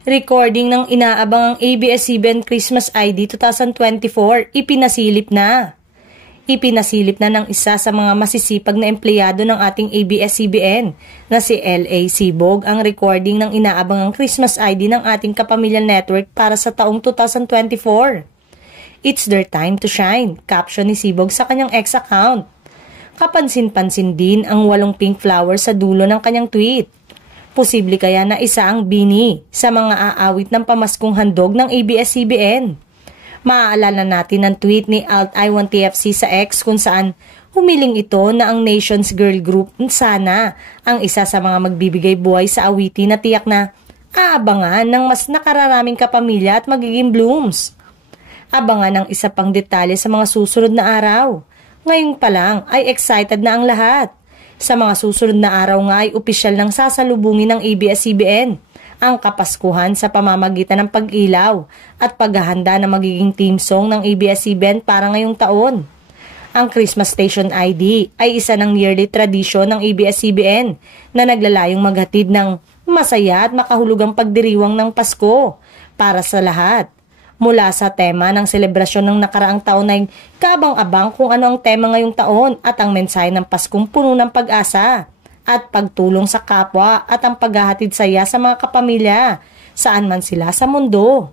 Recording ng inaabangang ABS-CBN Christmas ID 2024, ipinasilip na. Ipinasilip na ng isa sa mga masisipag na empleyado ng ating ABS-CBN na si L.A. Sibog ang recording ng inaabangang Christmas ID ng ating Kapamilya Network para sa taong 2024. It's their time to shine, caption ni Sibog sa kanyang X account. Kapansin-pansin din ang 8 pink flowers sa dulo ng kanyang tweet. Posible kaya na isa ang bini sa mga aawit ng pamaskong handog ng ABS-CBN. Maaalala natin ang tweet ni Alt-I1TFC sa X kung saan humiling ito na ang Nations Girl Group sana ang isa sa mga magbibigay buhay sa awitin na tiyak na aabangan ng mas nakararaming kapamilya at magiging blooms. Abangan ang isa pang detalye sa mga susunod na araw. Ngayon pa lang ay excited na ang lahat. Sa mga susunod na araw nga ay opisyal nang sasalubungin ng ABS-CBN ang Kapaskuhan sa pamamagitan ng pag-ilaw at paghahanda na magiging team song ng ABS-CBN para ngayong taon. Ang Christmas Station ID ay isa ng yearly tradisyon ng ABS-CBN na naglalayong maghatid ng masaya at makahulugang pagdiriwang ng Pasko para sa lahat. Mula sa tema ng selebrasyon ng nakaraang taon ay kaabang-abang kung ano ang tema ngayong taon at ang mensahe ng Paskong puno ng pag-asa at pagtulong sa kapwa at ang paghahatid saya sa mga kapamilya saan man sila sa mundo.